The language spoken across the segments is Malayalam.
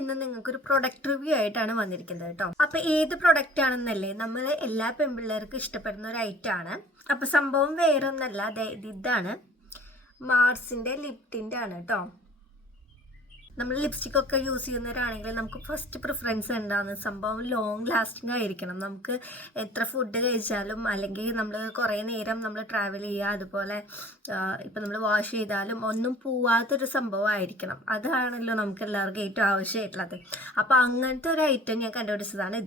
ഇന്ന് നിങ്ങൾക്കൊരു പ്രൊഡക്റ്റ് റിവ്യൂ ആയിട്ടാണ് വന്നിരിക്കുന്നത് കേട്ടോ. അപ്പോൾ ഏത് പ്രൊഡക്റ്റ് ആണെന്നല്ലേ, നമ്മൾ എല്ലാ പെൺപിള്ളേർക്കും ഇഷ്ടപ്പെടുന്ന ഒരു ഐറ്റം ആണ്. അപ്പോൾ സംഭവം വേറെ ഒന്നല്ല, ഇതാണ് മാർസിന്റെ ലിപ് ടിന്റ് ആണ് കേട്ടോ. നമ്മൾ ലിപ്സ്റ്റിക് ഒക്കെ യൂസ് ചെയ്യുന്നവരാണെങ്കിൽ നമുക്ക് ഫസ്റ്റ് പ്രിഫറൻസ് ഉണ്ടാകുന്ന സംഭവം ലോങ് ലാസ്റ്റിംഗ് ആയിരിക്കണം. നമുക്ക് എത്ര ഫുഡ് കഴിച്ചാലും അല്ലെങ്കിൽ നമ്മൾ കുറേ നേരം നമ്മൾ ട്രാവൽ ചെയ്യുക, അതുപോലെ ഇപ്പം നമ്മൾ വാഷ് ചെയ്താലും ഒന്നും പോവാത്തൊരു സംഭവമായിരിക്കണം. അതാണല്ലോ നമുക്ക് എല്ലാവർക്കും ഏറ്റവും ആവശ്യമായിട്ടുള്ളത്. അപ്പോൾ അങ്ങനത്തെ ഒരു ഐറ്റം ഞാൻ കണ്ടുപിടിച്ചതാണ്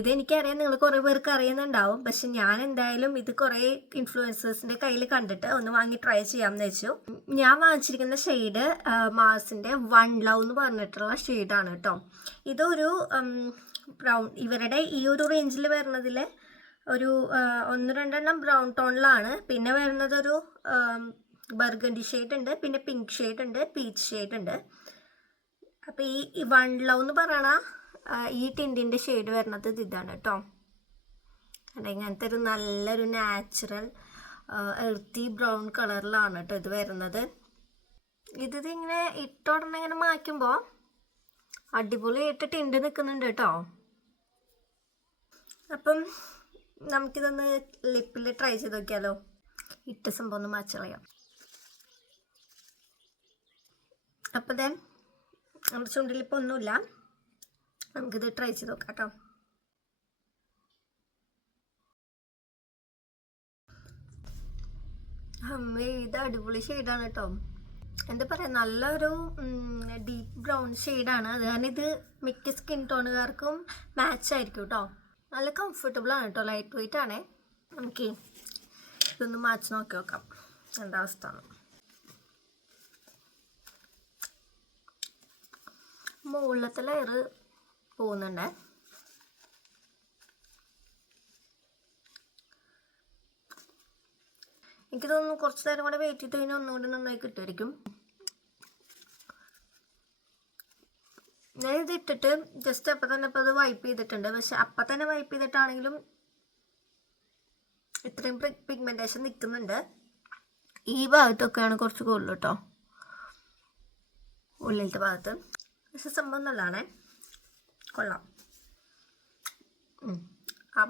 ഇതെനിക്കറിയാം, നിങ്ങൾ കുറേ പേർക്ക് അറിയുന്നുണ്ടാവും. പക്ഷെ ഞാൻ എന്തായാലും ഇത് കുറേ ഇൻഫ്ലുവൻസേഴ്സിൻ്റെ കയ്യിൽ കണ്ടിട്ട് ഒന്ന് വാങ്ങി ട്രൈ ചെയ്യാമെന്ന് വെച്ചു. ഞാൻ വാങ്ങിച്ചിരിക്കുന്ന ഷെയ്ഡ് മാർസിൻ്റെ വൺ ലവ് എന്ന് പറഞ്ഞിട്ടുള്ള ഷെയ്ഡാണ് കേട്ടോ. ഇതൊരു ബ്രൗൺ, ഇവരുടെ ഈ ഒരു റേഞ്ചിൽ വരുന്നതിൽ ഒരു 1-2 ബ്രൗൺ ടോണിലാണ്. പിന്നെ വരുന്നത് ഒരു ബർഗണ്ടി ഷെയ്ഡ് ഉണ്ട്, പിന്നെ പിങ്ക് ഷെയ്ഡ് ഉണ്ട്, പീച്ച് ഷെയ്ഡ് ഉണ്ട്. അപ്പോൾ ഈ വൺ ലവ് എന്ന് പറയണ ഈ ടിൻറ്റിൻ്റെ ഷെയ്ഡ് വരുന്നത് ഇതാണ് കേട്ടോ. ഇങ്ങനത്തെ ഒരു നല്ലൊരു നാച്ചുറൽ എർത്തി ബ്രൗൺ കളറിലാണ് കേട്ടോ ഇത് വരുന്നത്. ഇതിങ്ങനെ ഇട്ടോടനെ ഇങ്ങനെ മായ്ക്കുമ്പോൾ അടിപൊളിയായിട്ട് ടിൻറ്റ് നിൽക്കുന്നുണ്ട് കേട്ടോ. അപ്പം നമുക്കിതൊന്ന് ലിപ്പിൽ ട്രൈ ചെയ്ത് നോക്കിയാലോ. ഇട്ട സംഭവം ഒന്ന് മാച്ചളയാം. അപ്പം ദേ നമ്മുടെ ചുണ്ടിലിപ്പോൾ ഒന്നുമില്ല, നമുക്കിത് ട്രൈ ചെയ്ത് നോക്കാം കേട്ടോ. അമ്മേ, ഇത് അടിപൊളി ഷെയ്ഡാണ് കേട്ടോ. എന്താ പറയുക, നല്ലൊരു ഡീപ്പ് ബ്രൗൺ ഷെയ്ഡാണ്. അത് കാരണം ഇത് മിക്ക സ്കിൻ ടോണുകാർക്കും മാച്ച് ആയിരിക്കും കേട്ടോ. നല്ല കംഫർട്ടബിൾ ആണ് കേട്ടോ, ലൈറ്റ് വെയിറ്റ് ആണേ. നമുക്ക് ഇതൊന്ന് മാച്ച് നോക്കി നോക്കാം എന്താ അവസ്ഥ. മുകളിലത്തെ ലെയർ പോകുന്നുണ്ട്. എനിക്ക് തോന്നുന്നു കുറച്ച് നേരം കൂടെ വെയിറ്റ് ചെയ്ത് കഴിഞ്ഞാൽ ഒന്നുകൂടി നന്നായി കിട്ടുമായിരിക്കും. ഞാനിത് ഇട്ടിട്ട് ജസ്റ്റ് അപ്പം തന്നെ ഇപ്പോൾ അത് വൈപ്പ് ചെയ്തിട്ടുണ്ട്. പക്ഷെ അപ്പം തന്നെ വൈപ്പ് ചെയ്തിട്ടാണെങ്കിലും ഇത്രയും പിഗ്മെൻറ്റേഷൻ നിൽക്കുന്നുണ്ട്. ഈ ഭാഗത്തൊക്കെയാണ് കുറച്ച് കൂടുതൽ കേട്ടോ, ഉള്ളിലത്തെ ഭാഗത്ത്. പക്ഷെ സംഭവം നല്ലതാണേ, കൊള്ളാം. ആ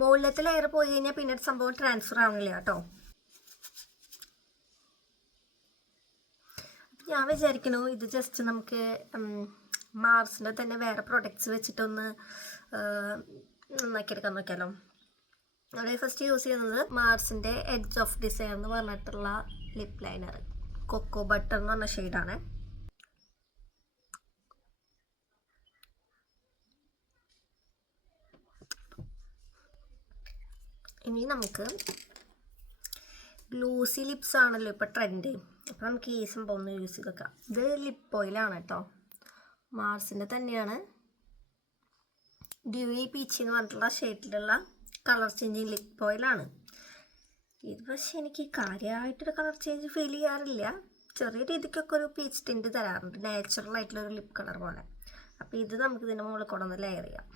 മുകളിലത്തെ ലെയർ പോയി കഴിഞ്ഞാൽ പിന്നെ സംഭവം ട്രാൻസ്ഫർ ആവണില്ല കേട്ടോ. ഞാൻ വിചാരിക്കണു ഇത് ജസ്റ്റ് നമുക്ക് മാർസിൻ്റെ തന്നെ വേറെ പ്രൊഡക്ട്സ് വെച്ചിട്ടൊന്ന് നന്നാക്കിയെടുക്കാൻ നോക്കിയാലോ. അവിടെ ഫസ്റ്റ് യൂസ് ചെയ്യുന്നത് മാർസിൻ്റെ എഡ്ജ് ഓഫ് ഡിസൈർ എന്ന് പറഞ്ഞിട്ടുള്ള ലിപ് ലൈനർ, കൊക്കോ ബട്ടർ എന്ന് പറഞ്ഞ ഷെയ്ഡാണ്. ഇനി നമുക്ക് ഗ്ലൂസി ലിപ്സ് ആണല്ലോ ഇപ്പോൾ ട്രെൻഡ്. അപ്പോൾ നമുക്ക് ഈ സംഭവം ഒന്ന് യൂസ് ചെയ്ത് വെക്കാം. ഇത് ലിപ്പ് ഓയിലാണ് കേട്ടോ, മാർസിൻ്റെ തന്നെയാണ്. ഡ്യൂയി പീച്ച് എന്ന് പറഞ്ഞിട്ടുള്ള ഷെയ്ഡിലുള്ള കളർ ചേഞ്ചിങ് ലിപ്പ് ഓയിലാണ് ഇത്. പക്ഷേ എനിക്ക് കാര്യമായിട്ടൊരു കളർ ചേഞ്ച് ഫീൽ ചെയ്യാറില്ല. ചെറിയ രീതിക്കൊക്കെ ഒരു പീച്ച് ടിൻറ്റ് തരാറുണ്ട്, നാച്ചുറൽ ആയിട്ടുള്ളൊരു ലിപ്പ് കളർ പോലെ. അപ്പോൾ ഇത് നമുക്ക് ഇതിൻ്റെ മുകളിൽ കൊണ്ടുവന്ന് ലെയർ ചെയ്യാം.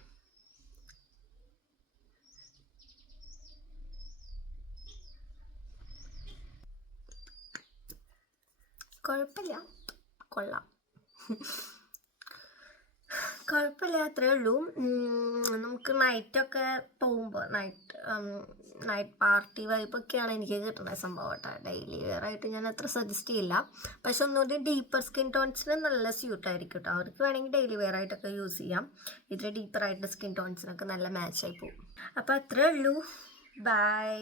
കുഴപ്പമില്ല, കൊള്ളാം, കുഴപ്പമില്ല, അത്രേ ഉള്ളൂ. നമുക്ക് നൈറ്റൊക്കെ പോകുമ്പോൾ നൈറ്റ് പാർട്ടി വൈബൊക്കെയാണ് എനിക്ക് കിട്ടുന്ന സംഭവം കേട്ടോ. ഡെയിലി വെയർ ആയിട്ട് ഞാൻ അത്ര സജസ്റ്റ് ചെയ്യില്ല. പക്ഷെ ഒന്നുകൂടി ഡീപ്പർ സ്കിൻ ടോൺസിന് നല്ല സ്യൂട്ടായിരിക്കും കേട്ടോ. അവർക്ക് വേണമെങ്കിൽ ഡെയിലി വെയർ ആയിട്ടൊക്കെ യൂസ് ചെയ്യാം. ഇതിൽ ഡീപ്പറായിട്ട് സ്കിൻ ടോൺസിനൊക്കെ നല്ല മാച്ചായി പോകും. അപ്പോൾ അത്രേ ഉള്ളൂ, ബൈ.